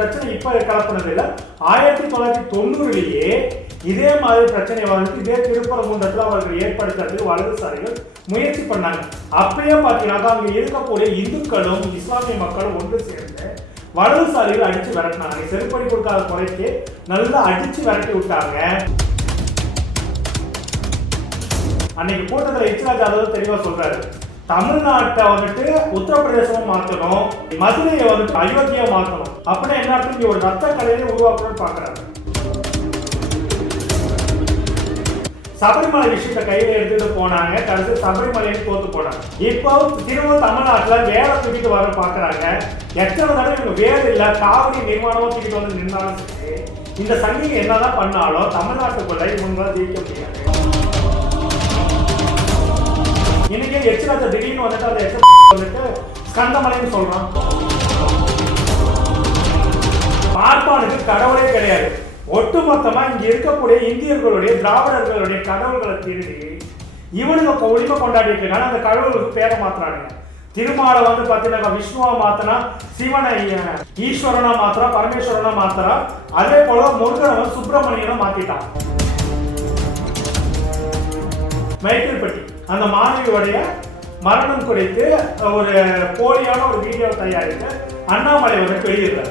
பிரச்சனை இப்ப கலப்பினது இல்ல. ஆயிரத்தி தொள்ளாயிரத்தி தொண்ணூறுலயே இதே மாதிரி பிரச்சனை வந்துட்டு இதே திருப்பரங்குன்றத்தில் அவர்கள் ஏற்படுத்துறதுக்கு வலதுசாரிகள் முயற்சி பண்ணாங்க. அப்பயே பார்த்தீங்கன்னா அங்கே இருக்கக்கூடிய இந்துக்களும் இஸ்லாமிய மக்களும் ஒன்று சேர்ந்து வலதுசாரிகள் அடிச்சு விரட்டினாங்க. செருப்படி கொடுக்காத குறைக்கு நல்லா அடிச்சு விரட்டி விட்டாங்க. அன்னைக்கு கூட்டத்தில் இச்சராஜ் அதாவது தெளிவாக சொல்றாரு. தமிழ்நாட்டை வந்துட்டு உத்தரப்பிரதேசமா மாற்றணும் மதுரையை வந்துட்டு அயோத்தியா மாற்றணும் அப்படின்னா என்ன அர்த்தம்? இங்க ஒரு ரத்த கலையை உருவாக்கணும்னு பாக்குறாங்க சபரிமலை விஷயத்தை கையில் எடுத்துட்டு போனாங்க. கடைசி சபரிமலைன்னு தோத்து போனாங்க. இப்போ திரும்ப தமிழ்நாட்டில் வேலை தூக்கிட்டு வர பார்க்குறாங்க. எத்தனை தடவை இவங்க வேலை இல்லை காவிரி நிர்மாணமும் தூக்கிட்டு வந்து நின்றாலும் சரி இந்த சங்கிங்க என்னதான் பண்ணாலும் தமிழ்நாட்டுக்குள்ள இவங்களால ஜெயிக்க முடியாது. இன்னைக்கு எச்சராஜ திடீர்னு வந்துட்டு அந்த எச்ச வந்துட்டு ஸ்கந்தமலைன்னு சொல்றான். பார்ப்பானுக்கு கடவுளே கிடையாது. ஒட்டுமொத்தமா இங்க இருக்கக்கூடிய இந்தியர்களுடைய திராவிடர்களுடைய கடவுள்களை திருடி இவனுங்க இப்போ உரிமை கொண்டாடிட்டு இருக்காங்க அந்த கடவுளுக்கு பேரை மாத்துறானுங்க. திருமாலை வந்து பார்த்தீங்கன்னா விஷ்ணுவா மாத்தினா சிவனை ஈஸ்வரனா மாத்திரா பரமேஸ்வரனா மாத்திரா அதே போல முருகனை சுப்பிரமணியனை சுப்பிரமணியனா மாத்திட்டான். மைக்கேல்பட்டி அந்த மாணவியுடைய மரணம் குறித்து ஒரு போலியான ஒரு வீடியோ தயாரித்து அண்ணாமலை வந்து வெளியிடுறார்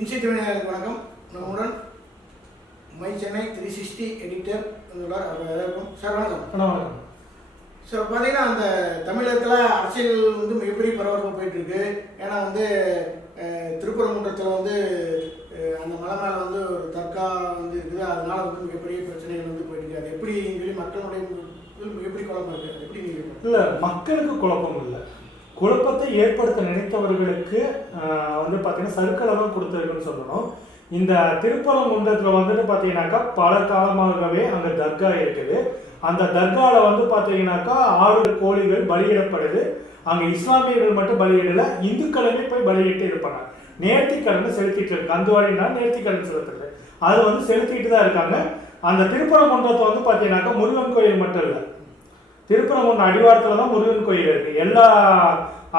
இன்சிட்டிவினருக்கு வணக்கம். நம்முடன் my Chennai three sixty editor வணக்கம் சார் வணக்கம். ஸோ பார்த்தீங்கன்னா அந்த தமிழகத்தில் அரசியல் வந்து மிகப்பெரிய பரபரப்பாக போயிட்டு இருக்கு. ஏன்னா வந்து திருப்பரங்குன்றத்தில் வந்து அந்த மலை மேலே வந்து ஒரு தர்கா வந்து இருக்குது அதனால வந்து மிகப்பெரிய பிரச்சனைகள் வந்து போயிட்டு இருக்கு. அது எப்படி சொல்லி மக்களுடைய எப்படி குழப்பம் இருக்குது எப்படி நீங்கள் மக்களுக்கு குழப்பம் இல்லை. குழப்பத்தை ஏற்படுத்த நினைத்தவர்களுக்கு வந்து பார்த்தீங்கன்னா சருக்களை தான் கொடுத்துருக்குன்னு சொல்லணும். இந்த திருப்பரங்குன்றத்தில் வந்துட்டு பார்த்தீங்கன்னாக்கா பல காலமாகவே அங்கே தர்கா இருக்குது. அந்த தர்காவில் வந்து பார்த்தீங்கன்னாக்கா ஆறு கோழிகள் பலியிடப்படுது. அங்கே இஸ்லாமியர்கள் மட்டும் பலியிடல இந்துக்களுமே போய் பலியிட்டு இருப்பாங்க. நேர்த்திக்கடன் செலுத்திட்டு இருக்கு கந்துவாடினா நேர்த்திக்கடன் செலுத்துறது. அது வந்து செலுத்திட்டு தான் இருக்காங்க. அந்த திருப்பரங்குன்றத்தை வந்து பார்த்தீங்கன்னாக்கா முருகன் கோயில் மட்டும் இல்லை. திருப்பரங்குன்ற அடிவாரத்தில் தான் முருகன் கோயில் இருக்கு. எல்லா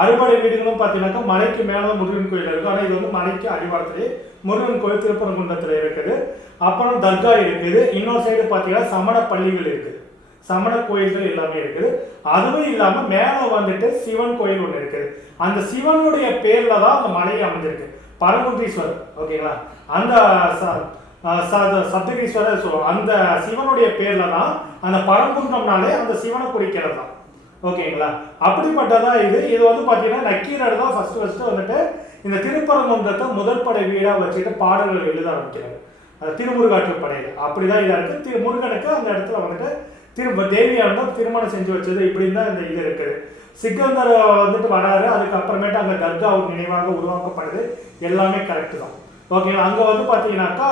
அறுபடை வீடுகளும் பார்த்தீங்கன்னாக்கா மலைக்கு மேலே தான் முருகன் கோயில் இருக்கு. ஆனால் இது வந்து மலைக்கு அடிவாரத்திலே முருகன் கோயில் திருப்பரங்குன்றத்தில் இருக்குது. அப்புறம் தர்கா இருக்குது. இன்னொரு சைடு பார்த்தீங்கன்னா சமண பள்ளிகள் இருக்குது சமண கோயில்கள் எல்லாமே இருக்குது. அதுவும் இல்லாமல் மேலே வந்துட்டு சிவன் கோயில் ஒன்று இருக்குது. அந்த சிவனுடைய பேர்ல தான் அந்த மலையை அமைஞ்சிருக்கு. பரமுதீஸ்வரர் ஓகேங்களா? அந்த சப்தகீஸ்வரர் சொல்லுவோம் அந்த சிவனுடைய பேர்ல தான் அந்த பரம்புன்றம்னாலே அந்த சிவனை குறிக்கிறது தான். ஓகேங்களா? அப்படிப்பட்டதா இது. இது வந்து பார்த்தீங்கன்னா நக்கீரர் தான் ஃபர்ஸ்ட் ஃபர்ஸ்ட் வந்துட்டு இந்த திருப்பரங்குன்றத்தை முதல் படை வீடாக வச்சுட்டு பாடல்கள் எழுத ஆரம்பிக்கிறார். அது திருமுருகாற்று படையில் அப்படிதான் இதாக இருக்கு. திரு முருகனுக்கு அந்த இடத்துல வந்துட்டு திரும்ப தேவியார் தான் திருமணம் செஞ்சு வச்சது இப்படின்னு தான் இந்த இது இருக்குது சிக்கந்தர் வந்துட்டு வராரு. அதுக்கப்புறமேட்டு அங்கே தர்கா ஒரு நினைவாக உருவாக்கப்படுது. எல்லாமே கரெக்டு தான். ஓகேங்களா அங்கே வந்து பார்த்தீங்கன்னாக்கா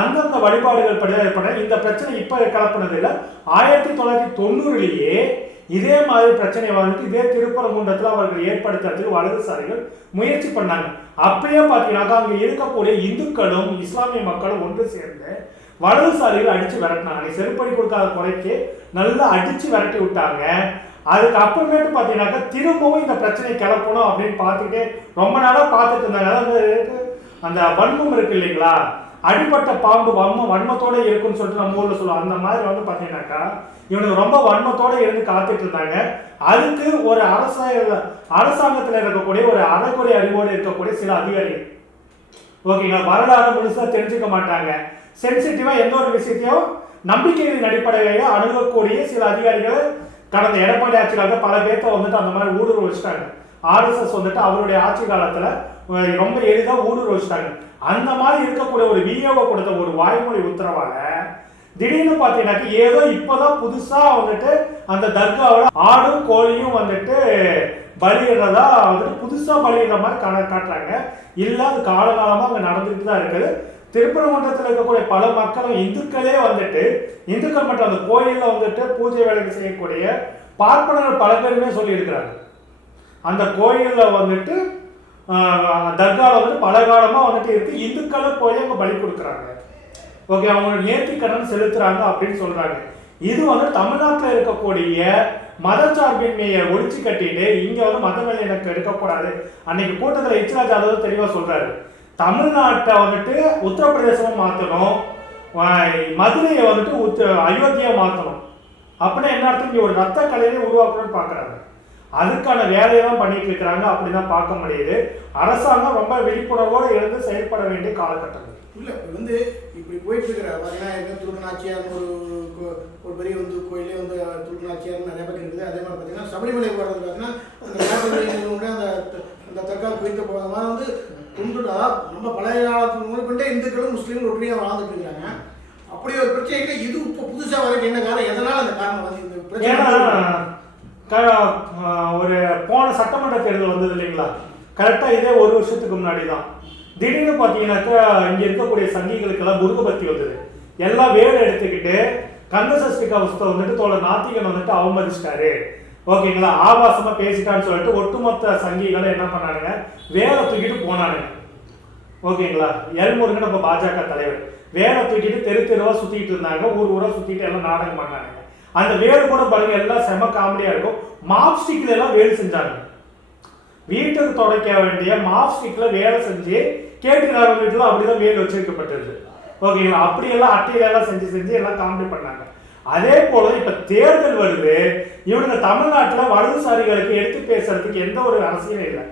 அந்தந்த வழிபாடுகள் படிதான் ஏற்பட இந்த பிரச்சனை இப்போ கலப்பினது இல்லை. ஆயிரத்தி தொள்ளாயிரத்தி தொண்ணூறுலேயே இதே மாதிரி பிரச்சனை வந்துட்டு இதே திருப்பரங்குன்றத்தில் அவர்கள் ஏற்படுத்துறதுக்கு வலதுசாரிகள் முயற்சி பண்ணாங்க. அப்பயே பார்த்தீங்கன்னாக்கா அங்கே இருக்கக்கூடிய இந்துக்களும் இஸ்லாமிய மக்களும் ஒன்று சேர்ந்து வலதுசாரிகள் அடிச்சு விரட்டினாங்க. செருப்படி கொடுக்காத குறைக்கு நல்லா அடிச்சு விரட்டி விட்டாங்க. அதுக்கு அப்புறமேட்டு பார்த்தீங்கன்னாக்கா திரும்பவும் இந்த பிரச்சனை கிளப்பணும் அப்படின்னு பார்த்துக்கிட்டே ரொம்ப நாளாக பார்த்துட்டு இருந்தாங்க. அதாவது அந்த வன்மம் இருக்கு இல்லைங்களா? அடிப்பட்ட பாம்பு வன்மம் வன்மத்தோட இருக்குன்னு சொல்லிட்டு நம்ம ஊரில் சொல்லுவோம். அந்த மாதிரி வந்து பார்த்தீங்கன்னாக்கா இவனுக்கு ரொம்ப வன்மத்தோட இருந்து காத்துட்டு இருந்தாங்க. அதுக்கு ஒரு அரச அரசாங்கத்தில் இருக்கக்கூடிய ஒரு அறக்குறை அறிவோடு இருக்கக்கூடிய சில அதிகாரிகள் ஓகேங்களா? வரலாறு முழுசாக தெரிஞ்சுக்க மாட்டாங்க. சென்சிட்டிவா எந்த ஒரு விஷயத்தையும் நம்பிக்கைகளின் அடிப்படையில அணுகக்கூடிய சில அதிகாரிகள் கடந்த எடப்பாடி ஆட்சி காலத்தில் பல பேர்த்த வந்துட்டு அந்த மாதிரி ஊடுருவ வச்சுட்டாங்க. ஆர்எஸ்எஸ் வந்துட்டு அவருடைய ஆட்சி காலத்துல ரொம்ப எளிதா ஊடுருவ வச்சுட்டாங்க. அந்த மாதிரி இருக்கக்கூடிய ஒரு விஏஓ கொடுத்த ஒரு வாய்மொழி உத்தரவால திடீர்னு பார்த்தீங்கன்னாக்கா ஏதோ இப்போதான் புதுசா வந்துட்டு அந்த தர்காவில் ஆடும் கோழியும் வந்துட்டு பலியிடுறதா வந்துட்டு புதுசா பலியிடுற மாதிரி காட்டுறாங்க. இல்ல அது காலகாலமா அங்க நடந்துட்டு தான் இருக்குது. திருப்பரங்குன்றத்தில் இருக்கக்கூடிய பல மக்களும் இந்துக்களே வந்துட்டு இந்துக்கள் மட்டும் அந்த கோயிலில் வந்துட்டு பூஜை வேலைக்கு செய்யக்கூடிய பார்ப்பனர்கள் பல பேருமே சொல்லியிருக்கிறாங்க. அந்த கோயிலில் வந்துட்டு தர்காவில் வந்துட்டு பல காலமாக வந்துட்டு இருக்கு. இந்துக்களை போய் அங்க பலி கொடுக்குறாங்க. ஓகே அவங்க நேர்த்தி கடன் செலுத்துறாங்க அப்படின்னு சொல்கிறாங்க இது வந்து தமிழ்நாட்டில் இருக்கக்கூடிய மதச்சார்பின்மையை ஒழிச்சு கட்டிட்டு இங்கே வந்து மத எனக்கு இருக்கக்கூடாது அன்னைக்கு கூட்டத்தில் இச்சராஜ் அதாவது தெளிவாக சொல்கிறாரு தமிழ்நாட்டை வந்துட்டு உத்தரப்பிரதேசமா மாற்றணும் மதுரையை வந்துட்டு உத்த அயோத்தியா மாற்றணும் அப்படின்னா என்ன அர்த்தம்? இங்கே ஒரு ரத்த கலையை உருவாக்கணும்னு பார்க்குறாங்க அதுக்கான வேலையெல்லாம் பண்ணிட்டு இருக்கிறாங்க. அப்படிதான் பார்க்க முடியுது. அரசாங்கம் ரொம்ப விழிப்புணர்வோடு இருந்து செயல்பட வேண்டிய காலகட்டம். இல்லை வந்து இப்படி போயிட்டு இருக்கிற பார்த்தீங்கன்னா எங்க ஒரு கோ- ஒரு பெரிய வந்து கோயிலே வந்து துருக்கநாச்சியார்னு நிறைய பேர் இருக்குது. அதே மாதிரி பார்த்தீங்கன்னா சபரிமலை போகிறது பார்த்தீங்கன்னா அந்த அந்த அந்த தற்கால குறித்த போகிற மாதிரி வந்து கும்பிட்டு அதாவது நம்ம பழைய காலத்துக்கு முன்னாடி இந்துக்களும் முஸ்லீம்களும் ஒற்றுமையாக வாழ்ந்துட்டு இருக்காங்க அப்படி ஒரு பிரச்சனைக்கு இது இப்போ புதுசாக வரைக்கும் என்ன காரணம்? எதனால் அந்த காரணம் வந்து இந்த பிரச்சனை ஒரு போன சட்டமன்ற தேர்தல் வந்தது இல்லைங்களா? கரெக்டா இதே ஒரு வருஷத்துக்கு முன்னாடி தான் திடீர்னு பார்த்தீங்கன்னாக்கா இங்க இருக்கக்கூடிய சங்கிகளுக்கெல்லாம் முருகபக்தி வந்தது. எல்லாம் வேலை எடுத்துக்கிட்டு கந்தசஷ்டி கவசத்தை வந்துட்டு தோழர் நாத்திகன் வந்துட்டு அவமதிச்சிட்டாரு. ஓகேங்களா? ஆபாசமா பேசிட்டான்னு சொல்லிட்டு ஒட்டுமொத்த சங்கிகளை என்ன பண்ணானுங்க? வேலை தூக்கிட்டு போனானுங்க. ஓகேங்களா? எல்முருகன் நம்ம பாஜக தலைவர். வேலை தூக்கிட்டு தெரு தெருவா சுத்திட்டு இருந்தாங்க. ஊர் ஊரா சுத்திட்டு எல்லாம் நாடகம் பண்ணானுங்க. அந்த வேலை கூட பாருங்க எல்லாம் செம காமெடியா இருக்கும். மாப் எல்லாம் வேலை செஞ்சாங்க வீட்டுக்கு துடைக்க வேண்டிய மாப் வேலை செஞ்சு கேட்டுக்கார வீட்டுல அப்படிதான் வேலை வச்சிருக்கப்பட்டது. ஓகேங்களா? அப்படியெல்லாம் அட்டையில எல்லாம் செஞ்சு செஞ்சு எல்லாம் காமெடி பண்ணாங்க. அதே போல இப்ப தேர்தல் வருது. இவனுங்க தமிழ்நாட்டுல வலதுசாரிகளுக்கு எடுத்து பேசுறதுக்கு எந்த ஒரு அரசியலும் இல்லை.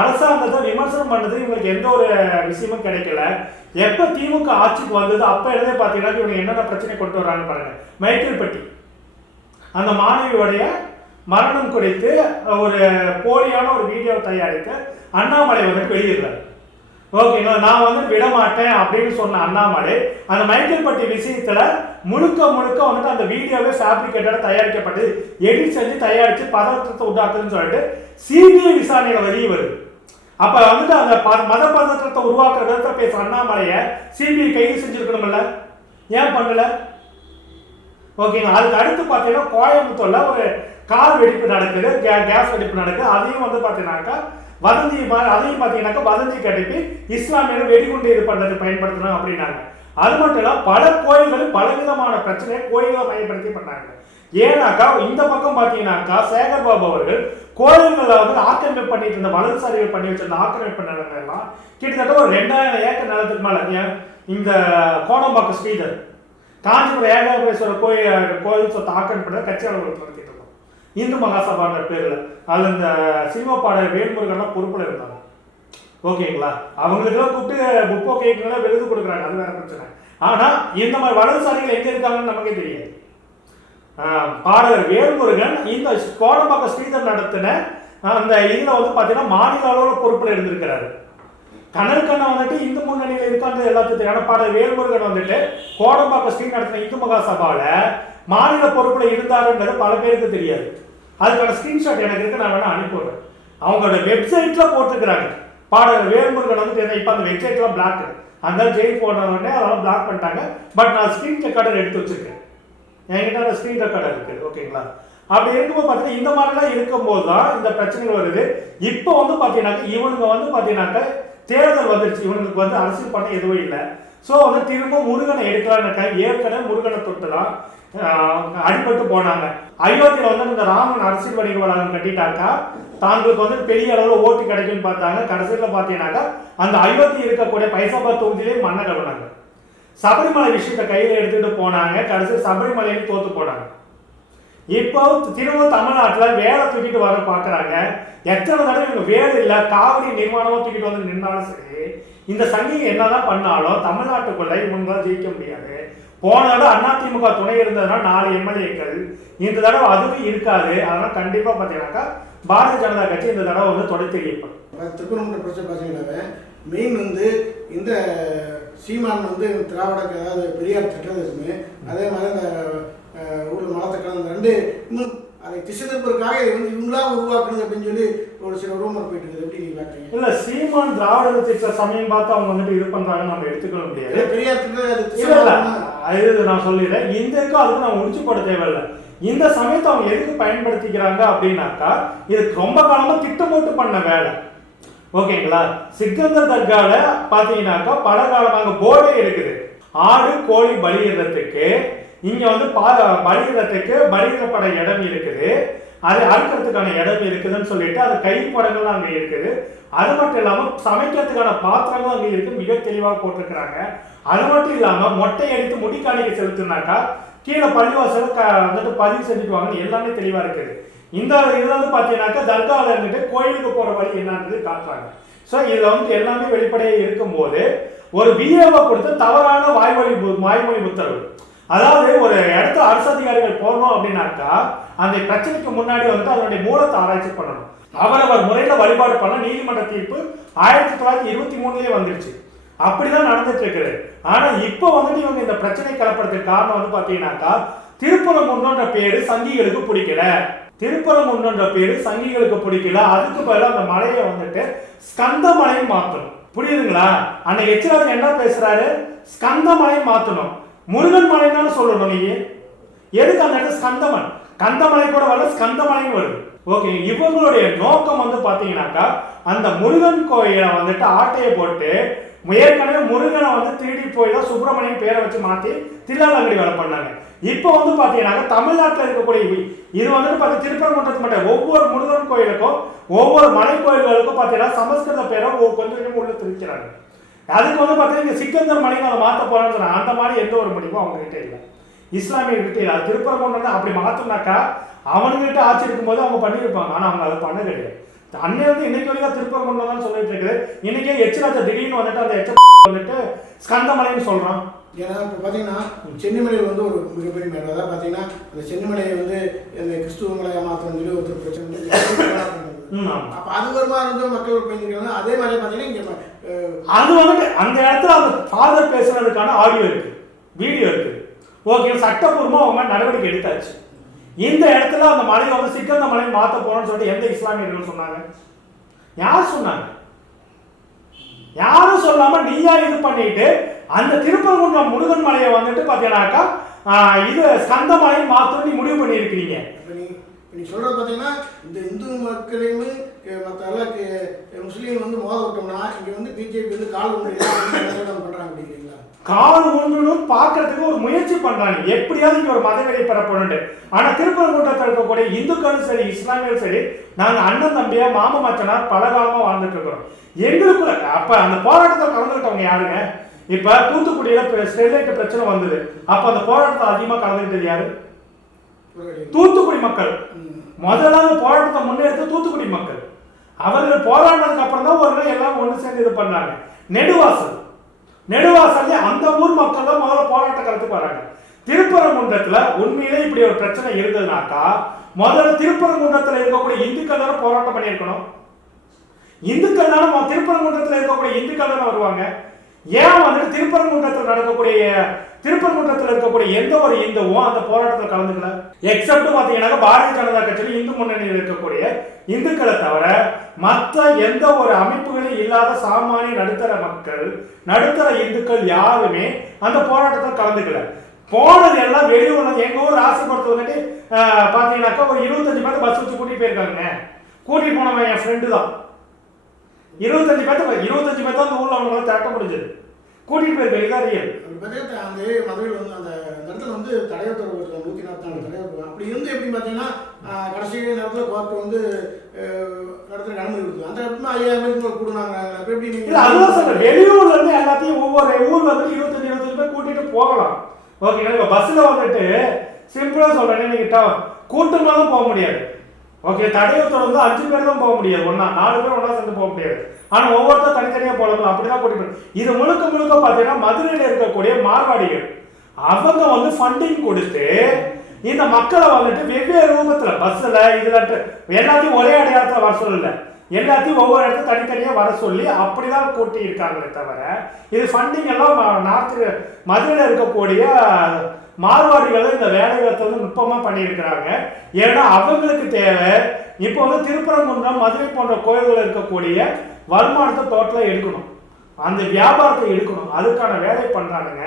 அரசாங்கத்தை விமர்சனம் பண்ணது இவங்களுக்கு எந்த ஒரு விஷயமும் கிடைக்கல. எப்ப திமுக ஆட்சிக்கு வந்தது அப்ப இருந்தே பாத்தீங்கன்னா இவங்க என்னென்ன பிரச்சனை கொண்டு வர்றாங்க பாருங்க. மைக்கேல்பட்டி அந்த மாணவியுடைய மரணம் குறித்து ஒரு போலியான ஒரு வீடியோ தயாரித்து அண்ணாமலை வந்து வெளியிடுறாரு. ஓகேங்களா? நான் வந்து விடமாட்டேன் அப்படின்னு சொன்ன அண்ணாமலை அந்த மைக்கேல்பட்டி விஷயத்துல முழுக்க முழுக்க வந்துட்டு அந்த வீடியோவே ஃபேப்ரிகேட்டட தயாரிக்கப்பட்டது. எடிட் செஞ்சு தயாரிச்சு பதற்றத்தை உண்டாக்குதுன்னு சொல்லிட்டு சிபிஐ விசாரணையில வெளியே வருது. அப்ப வந்துட்டு அந்த ப- மத பதற்றத்தை உருவாக்குற விதத்துல பேசுற அண்ணாமலைய சிபிஐ கைது செஞ்சிருக்கணும்ல? ஏன் பண்ணல? ஓகேங்க அதுக்கு அடுத்து பார்த்தீங்கன்னா கோயம்புத்தூர்ல ஒரு கார் வெடிப்பு நடக்குது கே- கேஸ் வெடிப்பு நடக்குது. அதையும் வந்து பார்த்தீங்கன்னாக்கா வதந்தி மா- அதையும் பார்த்தீங்கன்னாக்கா வதந்தி கட்டிட்டு இஸ்லாமியர் வெடிகுண்டு இது பண்ணுறது பயன்படுத்தினோம் அப்படின்னாங்க. அது மட்டும் இல்ல பல கோயில்கள் பலவிதமான பிரச்சனையை கோயில்களை பயன்படுத்தி பண்ணாங்க. ஏன்னாக்கா இந்த பக்கம் பார்த்தீங்கன்னாக்கா சேகர் பாபு அவர்கள் கோயில்களை வந்து ஆக்கிரமிப்பு பண்ணிட்டு இருந்த வலதுசாரிகள் பண்ணி வச்சிருந்த ஆக்கிரமிப்பு நிலங்கள்லாம் கிட்டத்தட்ட ஒரு ரெண்டாயிரம் ஏக்கர் நிலத்துக்கு மேலே இந்த கோடம்பாக்கம் ஸ்ரீதர். காஞ்சிபுரம் ஏகாபுரேஸ்வரர் கோயில் கோயில் சொத்தை ஆக்கிரமிப்பு கட்சியாளர்கள் நடத்திட்டு இந்து மகாசபான்ற பேரில். அதில் இந்த சினிமா பாடகர் வேல்முருகன்லாம் பொறுப்பில் இருந்தாங்க. ஓகேங்களா? அவங்களுக்கெல்லாம் கூப்பிட்டு புக்கோ கேக்குங்களா விருது கொடுக்குறாங்க. அது வேற பிரச்சனை. ஆனால் இந்த மாதிரி வலதுசாரிகள் எங்கே இருக்காங்கன்னு நமக்கே தெரியாது. பாடகர் வேல்முருகன் இந்த கோடம்பாக்கம் ஸ்ரீதர் நடத்தின அந்த இதில் வந்து பார்த்தீங்கன்னா மாநில அளவில் பொறுப்பில் இருந்திருக்கிறாரு. கனல் கண்ணா வந்துட்டு இந்து முன்னணியில் இருக்கான்றது எல்லாத்துக்கும் தெரியும். பாடகர் வேல்முருகன் வந்துட்டு கோடம்பாக்கம் ஸ்ரீ நடத்தின இந்து மகா மாநில பொறுப்பில் இருந்தாருன்றது பல பேருக்கு தெரியாது. அதுக்கான ஸ்கிரீன்ஷாட் எனக்கு இருக்கு நான் வேணால் அனுப்பிவிடுறேன். அவங்களோட வெப்சைட்டில் போட்டிருக்கிறாங்க பாடகர் வேல்முருகன் வந்துட்டு இப்போ அந்த வெப்சைட்லாம் பிளாக் அந்த ஜெயில் போன உடனே அதெல்லாம் பிளாக் பண்ணிட்டாங்க. பட் நான் ஸ்கிரீன் ரெக்கார்டர் எடுத்து வச்சிருக்கேன். என்கிட்ட அந்த ஸ்க்ரீன் ரெக்கார்டர் இருக்குது ஓகேங்களா அப்படி இருக்கும்போது பார்த்தீங்கன்னா இந்த மாதிரிலாம் இருக்கும்போது தான் இந்த பிரச்சனைகள் வருது. இப்போ வந்து பார்த்தீங்கன்னாக்க இவனுங்க வந்து பார்த்தீங்கன்னாக்க தேர்தல் வந்துருச்சு. இவனுக்கு வந்து அரசியல் பண்ண எதுவும் இல்லை. ஸோ வந்து திரும்ப முருகனை எடுக்கலான்னு ஏற்கனவே முருகனை தொட்டு தான் அடிபட்டு போனாங்க. அயோத்தியில் வந்து இந்த ராமன் அரசியல் வணிக வளாகம் கட்டிட்டாக்கா தாங்களுக்கு வந்து பெரிய அளவில் ஓட்டு கிடைக்கும்னு பார்த்தாங்க. கடைசியில் பார்த்தீங்கன்னாக்கா அந்த அயோத்தி இருக்கக்கூடிய பைசாபாத் தொகுதியிலே மண்ணை கழுவினாங்க. சபரிமலை விஷயத்தை கையில் எடுத்துட்டு போனாங்க. கடைசி சபரிமலையில் தோத்து போனாங்க. இப்போ திரும்ப தமிழ்நாட்டில் வேலை தூக்கிட்டு வர பார்க்குறாங்க எத்தனை தடவை இவங்க வேலை இல்லை காவடி நிர்மாணமாக தூக்கிட்டு வந்து நின்னாலும் சரி இந்த சங்கிங்க என்னதான் பண்ணாலும் தமிழ்நாட்டுக்குள்ள இவங்களால ஜெயிக்க முடியாது. போன தடவை அதிமுக துணை இருந்ததுன்னா நாலு எம்எல்ஏக்கள். இந்த தடவை அதுவும் இருக்காது. அதனால கண்டிப்பா பார்த்தீங்கன்னாக்கா பாரதிய ஜனதா கட்சி இந்த தடவை வந்து தொடர் தெரியப்படும் திருப்பரங்குன்ற பிரச்சனை பார்த்தீங்கன்னாவே மெயின் வந்து இந்த சீமான் வந்து திராவிட அதாவது பெரியார் திட்டத்துக்குமே அதே மாதிரி இந்த அஹ், ஊர்ல மலத்தை கலந்து ரெண்டு இன்னும் அதை திசை திருப்பதற்காக இதை வந்து இவங்களா உருவாக்குறது அப்படின்னு சொல்லி ஒரு சில ரூமர் போயிட்டு இருக்குது எப்படி நீங்க இல்ல சீமான் திராவிட திட்ட சமயம் பார்த்து அவங்க வந்துட்டு இது பண்றாங்கன்னு நம்ம எடுத்துக்க முடியாது. பெரியார். அது நான் சொல்லிடுறேன். இந்த இதுக்கும் அதுக்கு நான் முடிச்சு போட தேவையில்ல. இந்த சமயத்தை அவங்க எதுக்கு பயன்படுத்திக்கிறாங்க அப்படின்னாக்கா இது ரொம்ப காலமா திட்டமிட்டு பண்ண வேலை. ஓகேங்களா? சிக்கந்தர் தர்கால பாத்தீங்கன்னாக்கா பல காலமாக போர்டே இருக்குது. ஆடு கோழி பலியிடுறதுக்கு இங்க வந்து பா பலியிடத்துக்கு பலியிடப்பட இடம் இருக்குது. அது அறுக்கிறதுக்கான இடம் இருக்குதுன்னு சொல்லிட்டு அது கைப்படங்கள் அங்கே இருக்குது. அது மட்டும் இல்லாம சமைக்கிறதுக்கான பாத்திரங்களும் அங்கே இருக்கு. மிக தெளிவாக போட்டிருக்கிறாங்க. அது மட்டும் இல்லாம மொட்டை அடித்து முடிக்காணிக்க செலுத்துனாக்கா கீழே பள்ளிவாசல க வந்துட்டு பதிவு செஞ்சுட்டு எல்லாமே தெளிவா இருக்குது. இந்த இதுல வந்து பாத்தீங்கன்னாக்கா தர்காவில் இருந்துட்டு கோயிலுக்கு போற வழி என்னன்றது காட்டுறாங்க. ஸோ இதுல வந்து எல்லாமே வெளிப்படையாக இருக்கும்போது ஒரு விஏவை கொடுத்து தவறான வாய்மொழி பு- வாய்மொழி உத்தரவு அதாவது ஒரு இடத்துல அரசு அதிகாரிகள் போடணும் அப்படின்னாக்கா அந்த பிரச்சனைக்கு முன்னாடி வந்து அதனுடைய மூலத்தை ஆராய்ச்சி பண்ணணும். அவரவர் முறையில் வழிபாடு பண்ண நீதிமன்ற தீர்ப்பு ஆயிரத்தி தொள்ளாயிரத்தி இருபத்தி மூணுலயே வந்துருச்சு. அப்படிதான் நடந்துட்டு இருக்குது. ஆனா இப்போ வந்துட்டு இவங்க இந்த பிரச்சனை கலப்படத்துக்கு காரணம் வந்து பாத்தீங்கன்னாக்கா ஒன்றுன்ற பேரு சங்கிகளுக்கு பிடிக்கல. திருப்பரங்குன்றன்ற பேரு சங்கிகளுக்கு பிடிக்கல. அதுக்கு பதிலாக அந்த மலையை வந்துட்டு ஸ்கந்தமலை மாத்தணும். புரியுதுங்களா? அன்னைக்கு எச்சிராஜன் என்ன பேசுறாரு? ஸ்கந்தமலை மாத்தணும். முருகன் மலைன்னு சொல்லணும் நீங்க எதுக்கு அந்த இடத்துல ஸ்கந்தமன் கந்தமலை கூட வரல ஸ்கந்தமலைன்னு வருது. ஓகே இவங்களுடைய நோக்கம் வந்து பாத்தீங்கன்னாக்கா அந்த முருகன் கோயிலை வந்துட்டு ஆட்டையை போட்டு ஏற்கனவே முருகனை வந்து திருடி போய் தான் சுப்பிரமணியன் பேரை வச்சு மாத்தி தில்லாலங்கடி வேலை பண்ணாங்க. இப்போ வந்து பாத்தீங்கன்னாக்கா தமிழ்நாட்டில் இருக்கக்கூடிய இது வந்துட்டு பார்த்தீங்கன்னா திருப்பரங்குன்றத்து மட்டும் ஒவ்வொரு முருகன் கோயிலுக்கும் ஒவ்வொரு மலை கோயில்களுக்கும் பார்த்தீங்கன்னா சமஸ்கிருத பேரை கொஞ்சம் கொஞ்சம் உள்ள திரிக்கிறாங்க. அதுக்கு வந்து பார்த்தீங்கன்னா சிக்கந்தர் மலைக்கு அதை மாற்ற போறான்னு சொன்னாங்க அந்த மாதிரி எந்த ஒரு முடிவும் அவங்க கிட்ட இல்லை. இஸ்லாமிய கிட்ட இல்லை. அது திருப்பரங்குன்றம் அப்படி மாற்றினாக்கா அவனுங்கிட்ட ஆட்சி இருக்கும்போது அவங்க பண்ணியிருப்பாங்க. ஆனால் அவங்க அதை பண்ண கிடையாது. அன்னை வந்து இன்னைக்கு வரைக்கும் திருப்பரங்குன்றம் சொல்லிட்டு இருக்குது. இன்னைக்கே எச்சராஜ திடீர்னு வந்துட்டு அந்த எச்ச வந்துட்டு ஸ்கந்தமலைன்னு சொல்றான். ஏன்னா இப்போ பார்த்தீங்கன்னா சென்னிமலையில் வந்து ஒரு மிகப்பெரிய மேடம் அதாவது பார்த்தீங்கன்னா அந்த சென்னிமலையை வந்து இந்த கிறிஸ்துவ மலையை மாற்றணும்னு சொல்லி ஒருத்தர் பிரச்சனை அப்போ அது வருமா இருந்து மக்கள் பயந்துக்கிறாங்க. அதே மாதிரி பார்த்தீங்கன்னா இங்கே அது வந்துட்டு அந்த இடத்துல அந்த ஃபாதர் பேசுனதுக்கான ஆடியோ இருக்கு வீடியோ இருக்கு. ஓகே சட்டப்பூர்வமாக அவங்க நடவடிக்கை எடுத்தாச்சு. இந்த இடத்துல அந்த மலையை வந்து சிக்கந்த மலையை மாற்ற போறோம்னு சொல்லிட்டு எந்த இஸ்லாமியர்கள் சொன்னாங்க. யார் சொன்னாங்க? யாரும் சொல்லாம நீயா இது பண்ணிட்டு அந்த திருப்பரங்குன்றம் முருகன் மலையை வந்துட்டு பாத்தீங்கன்னாக்கா இது ஸ்கந்த மலையை மாத்தணும் நீ முடிவு பண்ணியிருக்கிறீங்க. நீ நீ சொல்கிறது பார்த்தீங்கன்னா இந்த இந்து மக்களையுமே மற்ற எல்லாம் கே- முஸ்லீம் வந்து மோத விட்டோம்னா இங்கே வந்து பிஜேபி வந்து கால் ஒன்று பண்ணுறாங்க அப்படிங்கிறீங்களா? கால் ஒன்றுனும் பார்க்கறதுக்கு ஒரு முயற்சி பண்றாங்க. எப்படியாவது இங்க ஒரு மதவெறி பெறப்படும் ஆனா திருப்பரங்குன்றத்தில் இருக்கக்கூடிய இந்துக்களும் சரி இஸ்லாமியரும் சரி நாங்க அண்ணன் தம்பியா மாம மச்சனா பல காலமா வாழ்ந்துட்டு இருக்கிறோம். எங்களுக்குள்ள அப்ப அந்த போராட்டத்தில் கலந்துக்கிட்டவங்க யாருங்க? இப்ப தூத்துக்குடியில ஸ்டெர்லைட் பிரச்சனை வந்தது. அப்ப அந்த போராட்டத்தில் அதிகமா கலந்துக்கிட்டது யாரு? தூத்துக்குடி மக்கள். முதல்ல போராட்டத்தை முன்னெடுத்து தூத்துக்குடி மக்கள். அவர்கள் போராடினதுக்கு அப்புறம் தான் ஒரு நாள் எல்லாம் ஒன்று சேர்ந்து இது பண்ணாங்க. நெடுவாசல். நெடுவாசல்ல அந்த ஊர் மக்கள் தான் முதல்ல போராட்டக்காரத்துக்கு வராங்க. திருப்பரங்குன்றத்துல உண்மையிலே இப்படி ஒரு பிரச்சனை இருந்ததுனாக்கா முதல்ல திருப்பரங்குன்றத்துல இருக்கக்கூடிய இந்துக்கள் தானே போராட்டம் பண்ணியிருக்கணும்? இந்துக்கள் தானே மொ- திருப்பரங்குன்றத்துல இருக்கக்கூடிய இந்துக்கள் தானே வருவாங்க? ஏன் வந்துட்டு திருப்பரங்குன்றத்தில் நடக்கக்கூடிய திருப்பரங்குன்றத்தில் இருக்கக்கூடிய எந்த ஒரு இந்துவும் அந்த போராட்டத்தில் கலந்துக்கல? எக்ஸப்ட் பார்த்தீங்கன்னா பாரதிய ஜனதா கட்சியில் இந்து முன்னணியில் இருக்கக்கூடிய இந்துக்களை தவிர மற்ற எந்த ஒரு அமைப்புகளும் இல்லாத சாமானிய நடுத்தர மக்கள் நடுத்தர இந்துக்கள் யாருமே அந்த போராட்டத்தில் கலந்துக்கல. போனது எல்லாம் வெளியூர்ல எங்க ஊர் ராசிபுரத்துல வந்துட்டு ஆஹ், பாத்தீங்கன்னாக்கா ஒரு இருபத்தஞ்சு பேர் பஸ் வச்சு கூட்டிட்டு போயிருக்காங்க கூட்டிட்டு போனவன் என் ஃப்ரெண்டு தான். இருபத்தஞ்சு பேர்த்த இருபத்தஞ்சு பேர்த்த அந்த ஊர்ல அவங்களால திரட்ட முடிஞ்சது. கூட்டிட்டு போயிருக்காங்க இதான் ரியல் பார்த்தீங்கன்னா அந்த மதுரையில் வந்து அந்த இடத்துல வந்து தடையத்தொடர்பு இருக்கு நூற்றி தடையத்தொடர்பு அப்படி இருந்து எப்படி பார்த்தீங்கன்னா கடைசி நேரத்தில் கோர்ட் வந்து நடத்துறதுக்கு அனுமதி கொடுத்து அந்த இடத்துல ஐயாயிரம் பேருக்கு கூடுனாங்க எப்படி இல்ல அதுதான் சொல்றேன். வெளியூர்ல இருந்து எல்லாத்தையும் ஒவ்வொரு ஊர்ல இருந்து இருபத்தஞ்சு இருபத்தஞ்சு பேர் கூட்டிட்டு போகலாம். ஓகேங்களா இப்ப பஸ்ல வந்துட்டு சிம்பிளா சொல்றேன். நீங்க ட- கூட்டமா தான் போக முடியாது. ஓகே தடையத்தோட வந்து அஞ்சு பேர் தான் போக முடியாது. ஒன்றா நாலு பேர் ஒன்றா சேர்ந்து போக முடியாது. ஆனா ஒவ்வொருத்தரும் தனித்தனியா போகலாம் அப்படிதான் தான் போய் இது முழுக்க முழுக்க பாத்தீங்கன்னா மதுரையில் இருக்கக்கூடிய மார்வாடிகள். அவங்க வந்து ஃபண்டிங் கொடுத்து இந்த மக்களை வந்துட்டு வெவ்வேறு ரூபத்துல பஸ்ல இதுல எல்லாத்தையும் ஒரே அடையாளத்துல வர சொல்லல. எல்லாத்தையும் ஒவ்வொரு இடத்துல தனித்தனியாக வர சொல்லி அப்படிதான் கூட்டி இருக்காங்களே தவிர இது ஃபண்டிங் எல்லாம் நார்த்து மதுரையில் இருக்கக்கூடிய மார்வாடிகள் இந்த வேலைகளை வந்து நுட்பமாக பண்ணியிருக்கிறாங்க. ஏன்னா அவங்களுக்கு தேவை. இப்போ வந்து திருப்பரங்குன்றம் மதுரை போன்ற கோயில்கள் இருக்கக்கூடிய வருமானத்தை தோட்டத்தில் எடுக்கணும். அந்த வியாபாரத்தை எடுக்கணும். அதுக்கான வேலை பண்ணுறானுங்க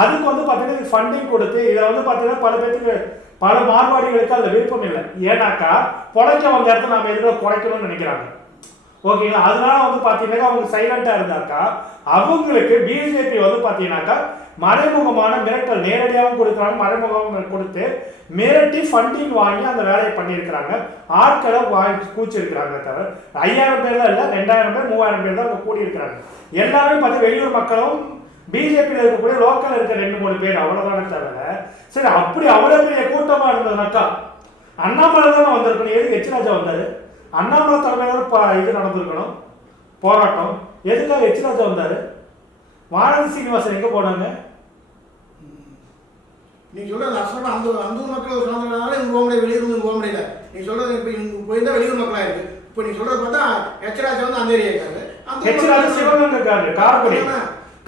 அதுக்கு வந்து பார்த்தீங்கன்னா ஃபண்டிங் கொடுத்து இதை வந்து பார்த்தீங்கன்னா பல பேருக்கு பல மார்வாடிகளுக்கு அதில் விருப்பம் இல்லை. ஏன்னாக்கா பொழைக்க வந்த இடத்துல நாம எதுக்கு குறைக்கணும்னு நினைக்கிறாங்க. ஓகேங்களா? அதனால வந்து பார்த்தீங்கன்னாக்கா அவங்க சைலண்டாக இருந்தாக்கா அவங்களுக்கு பிஜேபி வந்து பார்த்தீங்கன்னாக்கா மறைமுகமான மிரட்டல் நேரடியாகவும் கொடுக்குறாங்க மறைமுகம் கொடுத்து மிரட்டி ஃபண்டிங் வாங்கி அந்த வேலையை பண்ணியிருக்கிறாங்க. ஆட்களை வாங்கி கூச்சிருக்கிறாங்க தவிர ஐயாயிரம் பேர் தான் இல்லை ரெண்டாயிரம் பேர் மூவாயிரம் பேர் தான் அவங்க கூடியிருக்கிறாங்க. எல்லாருமே பார்த்து வெளியூர் மக்களும் பிஜேபியில் இருக்கக்கூடிய லோக்கல் இருக்க ரெண்டு மூணு பேர் அவ்வளோதானே தவிர சரி அப்படி அவ்வளோ பெரிய கூட்டமாக இருந்ததுனாக்கா அண்ணாமலை தானே வந்திருக்கணும். எதுக்கு எச் ராஜா வந்தார்? அண்ணாமலை தலைமையில் இது நடந்திருக்கணும். போராட்டம். எதுக்காக எச் ராஜா வந்தார்? வானதி சீனிவாசன் எங்கே போனாங்க? நீ சொல்றது அசோட அந்த அந்த மக்கள் சுதந்திரனால இங்க போக முடியாது வெளியூர் போக முடியல நீ சொல்றது இப்போ இங்க போயிருந்தா வெளியூர் மக்களா இருக்கு. இப்போ நீ சொல்றது பார்த்தா எச்ராஜா வந்து அந்த ஏரியா இருக்காரு அந்த சிவகங்கை இருக்காரு காரைக்குடி.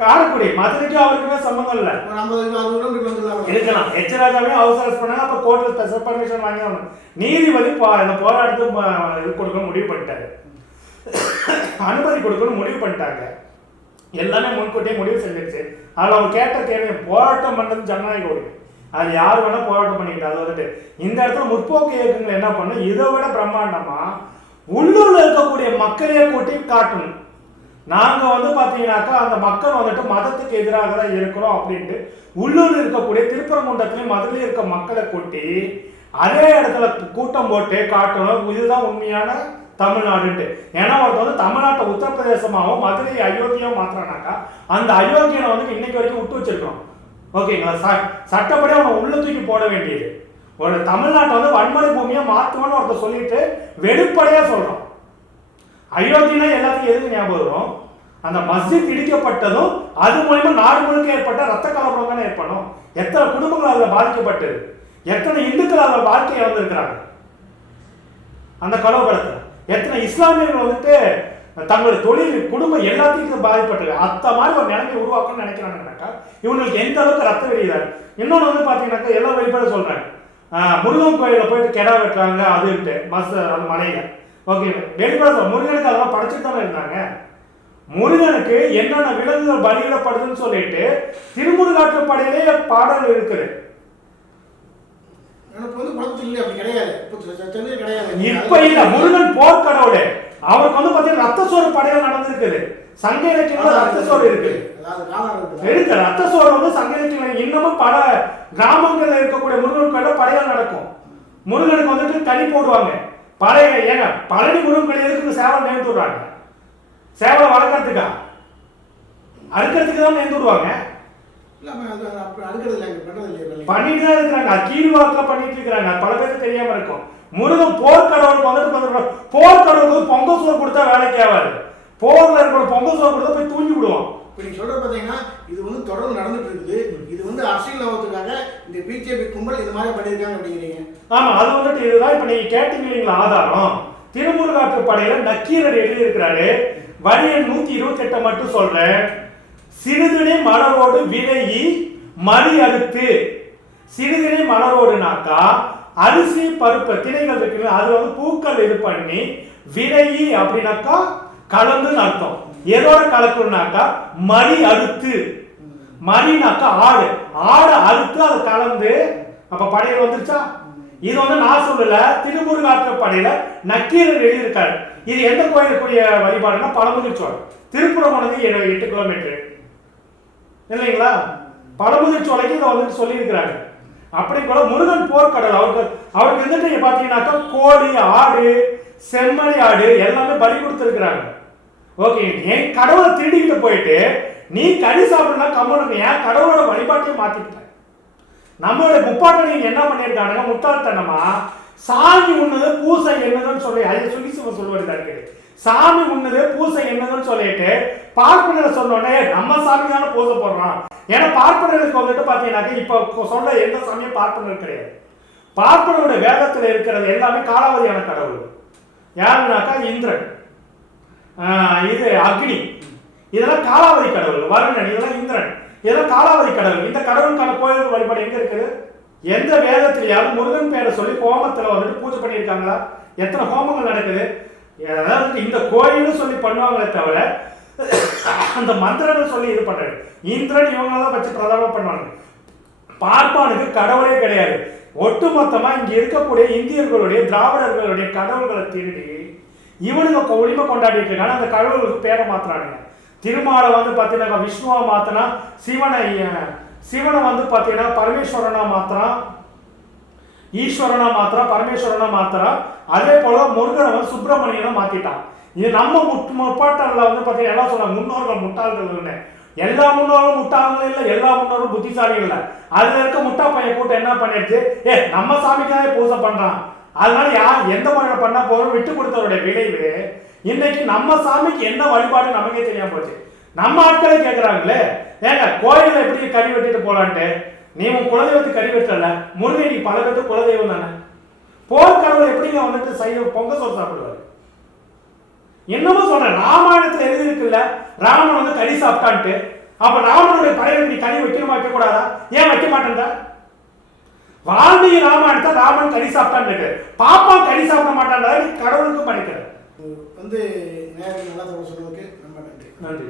காரைக்குடி மதுரைக்கு அவருக்குமே சம்மந்தம் இல்லை. ஒரு ஐம்பது அறுபது கிலோமீட்டர் இருக்கலாம். எச் ராஜாவே ஹவுஸ் பண்ணாங்க அப்போ கோர்ட்டில் ஸ்பெஷல் பர்மிஷன் வாங்கி ஆகணும். நீதிபதி பா இந்த போராட்டத்துக்கு இது கொடுக்கணும் முடிவு பண்ணிட்டாரு. அனுமதி கொடுக்கணும் முடிவு பண்ணிட்டாங்க. எல்லாமே முன்கூட்டியே முடிவு செஞ்சிருச்சு. அதில் அவங்க கேட்ட கேள்வி போராட்டம் பண்ணுறது ஜனநாயக உரிமை. அது யார் வேணா போராட்டம் பண்ணிக்கிட்டு அது வந்துட்டு இந்த இடத்துல முற்போக்கு இயக்கங்கள் என்ன பண்ணும்? இதை விட பிரம்மாண்டமா உள்ளூர்ல இருக்கக்கூடிய மக்களையே கூட்டி காட்டணும். நாங்க வந்து பாத்தீங்கன்னாக்கா அந்த மக்கள் வந்துட்டு மதத்துக்கு எதிராக தான் இருக்கிறோம் அப்படின்ட்டு உள்ளூர்ல இருக்கக்கூடிய திருப்பரங்குன்றத்துலயும் மதுரையில் இருக்க மக்களை கூட்டி அதே இடத்துல கூட்டம் போட்டு காட்டணும். இதுதான் உண்மையான தமிழ்நாடுன்ட்டு. ஏன்னா ஒருத்தர் வந்து தமிழ்நாட்டை உத்தரப்பிரதேசமாகவும் மதுரையை அயோத்தியாவும் மாத்திரானாக்கா அந்த அயோத்தியனை வந்து இன்னைக்கு வரைக்கும் விட்டு வச்சிருக்கோம் ஓகேங்களா? ச சட்டப்படி அவனை உள்ள தூக்கி போட வேண்டியது. ஒரு தமிழ்நாட்டை வந்து வன்முறை பூமியை மாற்றுவோன்னு ஒருத்தர் சொல்லிட்டு வெளிப்படையாக சொல்கிறோம் அயோத்தினா எல்லாத்துக்கும் எதுக்கு ஞாபகம் வரும்? அந்த மஸ்ஜித் இடிக்கப்பட்டதும் அது மூலயமா நாடு முழுக்க ஏற்பட்ட ரத்த கலப்படம் தானே ஏற்படும். எத்தனை குடும்பங்கள் அதில் பாதிக்கப்பட்டது எத்தனை இந்துக்கள் அதில் வாழ்க்கை இழந்திருக்கிறாங்க? அந்த கலவரத்தில் எத்தனை இஸ்லாமியர்கள் வந்துட்டு தங்களுடைய தொழில் குடும்பம் எல்லாத்தையும் இது பாதிப்பட்டிருக்கு அத்த மாதிரி ஒரு நிலைமை உருவாக்கணும்னு நினைக்கிறாங்கன்னாக்கா இவங்களுக்கு எந்த அளவுக்கு ரத்த வெளியிடாது இன்னொன்று வந்து பார்த்தீங்கன்னாக்கா எல்லா வெளிப்பட சொல்கிறாங்க முருகன் கோயிலில் போயிட்டு கெடா வெட்டுறாங்க அதுன்ட்டு. மஸ் அந்த மலையில. ஓகே வெளிப்பட சொல்ல முருகனுக்கு அதெல்லாம் படைச்சிட்டு தானே இருந்தாங்க. முருகனுக்கு என்னென்ன விலங்குகள் பலியிடப்படுதுன்னு சொல்லிட்டு திருமுருகாற்று படையிலே பாடல் இருக்குது. எனக்கு வந்து இல்லை அப்படி கிடையாது. கிடையாது. இப்ப இல்ல முருகன் போர்க்கடவுளே. அவருக்கு வந்து பாத்தீங்கன்னா ரத்த சோறு படையல் நடந்திருக்குது. சங்க இலக்கியங்கள ரத்த சோறு இருக்கு. ரத்த சோறு வந்து சங்க இலக்கியம் இன்னமும் பல கிராமங்கள்ல இருக்கக்கூடிய முருகன் படையல் நடக்கும். முருகனுக்கு வந்துட்டு கனி போடுவாங்க. பழைய ஏங்க பழனி முருகன் கோயில் எதுக்கு சேவல் நேர்ந்து விடுறாங்க. சேவலை வளர்க்கறதுக்கா? அறுக்கிறதுக்கு தான் நேர்ந்து விடுவாங்க பண்ணிட்டு தான் இருக்கிறாங்க. கீழ்வாக்கில் பண்ணிட்டு இருக்கிறாங்க. பல பேருக்கு தெரியாம இருக்கும். முருகன் போர்க்கடவுளுக்கு வந்துட்டு வந்துட்டு போர்க்கடவுளுக்கு பொங்கல் சோறு கொடுத்தா வேலைக்கு ஆகாது. போர்ல இருக்கிற பொங்கல் சோறு கொடுத்தா போய் தூங்கி விடுவான். இப்போ நீங்கள் சொல்கிறது பார்த்தீங்கன்னா இது வந்து தொடர்ந்து நடந்துட்டு இருக்குது. இது வந்து அரசியல் லாபத்துக்காக இந்த பிஜேபி கும்பல் இது மாதிரி பண்ணியிருக்காங்க அப்படிங்கிறீங்க. ஆமாம் அது வந்துட்டு இதுதான். இப்போ நீங்கள் கேட்டீங்க இல்லைங்களா ஆதாரம். திருமுருகாற்று படையில நக்கீரர் எழுதியிருக்கிறாரு. வரி எண் நூத்தி இருபத்தி எட்டை மட்டும் சொல்றேன். சிறுதினை மலரோடு விலகி மணி அறுத்து. சிறுதினை மலரோடுனாக்கா அரிசி பருப்பு திணைகள் இருக்குல்ல அது வந்து பூக்கள் இது பண்ணி விலகி அப்படின்னாக்கா கலந்துன்னு அர்த்தம். எதோட கலக்கணும்னாக்கா மணி அறுத்து மணினாக்கா ஆடு. ஆடு அறுத்து அதை கலந்து அப்ப படையல் வந்துருச்சா? இது வந்து நான் சொல்லல திருமுருகாற்று படையில நக்கீரர் எழுதியிருக்காரு. இது எந்த கோயிலுக்குரிய வழிபாடுன்னா பழமுதிர்ச்சோர் திருப்புறமணது எட்டு கிலோமீட்டர் இல்லைங்களா? பழமுதிர்ச்சோலைக்கு இதை வந்துட்டு சொல்லியிருக்கிறாங்க அப்படி கூட முருகன் போர்க்கடல் அவருக்கு அவருக்கு வந்துட்டு பார்த்தீங்கன்னாக்கா கோழி ஆடு செம்மறி ஆடு எல்லாமே பலி கொடுத்துருக்குறாங்க. ஓகே என் கடவுளை திருடிக்கிட்டு போயிட்டு நீ கறி சாப்பிடலாம் கம்மனுக்கு ஏன் கடவுளோட வழிபாட்டையும் மாத்திக்கிட்ட? நம்மளோட முப்பாட்டணிங்க என்ன பண்ணியிருக்காங்க முட்டாள்தனமா? சாமி உண்ணது பூசை என்னதுன்னு சொல்லி அதை சொல்லி சிவ சொல்வது இருக்குது சாமி உண்ணது பூசை என்னதுன்னு சொல்லிட்டு பார்ப்பனர் சொன்னோடனே நம்ம சாமி தானே பூசை போடுறோம். ஏன்னா பார்ப்பனருக்கு வந்துட்டு பார்த்தீங்கன்னாக்க இப்போ சொல்ற எந்த சாமியும் பார்ப்பனர் கிடையாது. பார்ப்பனோட வேதத்தில் இருக்கிறது எல்லாமே காலாவதியான கடவுள். யாருனாக்கா இந்திரன். இது அக்னி. இதெல்லாம் காலாவதி கடவுள் வருணன் இதெல்லாம் இந்திரன். இதெல்லாம் காலாவதி கடவுள். இந்த கடவுளுக்கான கோயில் வழிபாடு எங்க இருக்குது? எந்த வேதத்திலேயாவது முருகன் பேரை சொல்லி ஹோமத்தில் வந்துட்டு பூஜை பண்ணியிருக்காங்களா? எத்தனை ஹோமங்கள் நடக்குது? அதாவது இந்த கோயில்னு சொல்லி பண்ணுவாங்களே தவிர அந்த மந்திரங்கள் சொல்லி இது பண்றாரு. இந்திரன் இவங்களெல்லாம் வச்சு பிரதானம் பண்ணுவாங்க. பார்ப்பானுக்கு கடவுளே கிடையாது. ஒட்டுமொத்தமா இங்க இருக்கக்கூடிய இந்தியர்களுடைய திராவிடர்களுடைய கடவுள்களை திருடி இவனுங்க ஒளிமை கொண்டாடிட்டு இருக்காங்க. அந்த கடவுளுக்கு பேரை மாத்துறானுங்க. திருமாலை வந்து பார்த்தீங்கன்னா விஷ்ணுவா மாத்தினா சிவனை சிவனை வந்து பார்த்தீங்கன்னா பரமேஸ்வரனா மாத்திரம் ஈஸ்வரனா மாத்திரம் பரமேஸ்வரனா மாத்திரம் அதே போல முருகனை வந்து சுப்பிரமணியனை மாத்திட்டான். இது நம்ம முட்டு முப்பாட்டல்ல வந்து பார்த்தீங்கன்னா எல்லாம் சொல்றாங்க முன்னோர்கள் முட்டாள்கள்னு. எல்லா முன்னோரும் முட்டாள்களும் இல்லை எல்லா முன்னோரும் புத்திசாலிகள் இல்லை. அதுல இருக்க முட்டா பையன் கூட்டம் என்ன பண்ணிடுச்சு? ஏ நம்ம சாமிக்காக பூஜை பண்றான். அதனால யார் எந்த முறையில பண்ணால் போகிறோம் விட்டு கொடுத்தவருடைய விளைவு இன்னைக்கு நம்ம சாமிக்கு என்ன வழிபாடு நமக்கே தெரியாம போச்சு. நம்ம ஆட்களே கேட்குறாங்களே ஏங்க கோயிலில் எப்படி கறி வெட்டிட்டு போலான்ட்டு? நீ உன் குலதெய்வத்துக்கு கறி வெட்டல முருகை நீ பல பேருக்கு குலதெய்வம் தானே? போர்க்கடவுள் எப்படிங்க வந்துட்டு சைவ பொங்க சோறு சாப்பிடுவாரு? என்னமோ சொல்றேன் ராமாயணத்துல எழுதி இருக்குல்ல ராமன் வந்து கறி சாப்பிட்டான்ட்டு அப்ப ராமனுடைய படையில நீ கறி வைக்கணுமா வைக்க கூடாதா ஏன் வைக்க மாட்டேன்டா வால்மீகி ராமாயணத்தை ராமன் கறி சாப்பிட்டான்னு இருக்கு பாப்பா கறி சாப்பிட மாட்டான்றா நீ கடவுளுக்கு பண்ணிக்கிற வந்து நேரம் நல்லா சொல்ல சொன்னதுக்கு ரொம்ப நன்றி. நன்றி.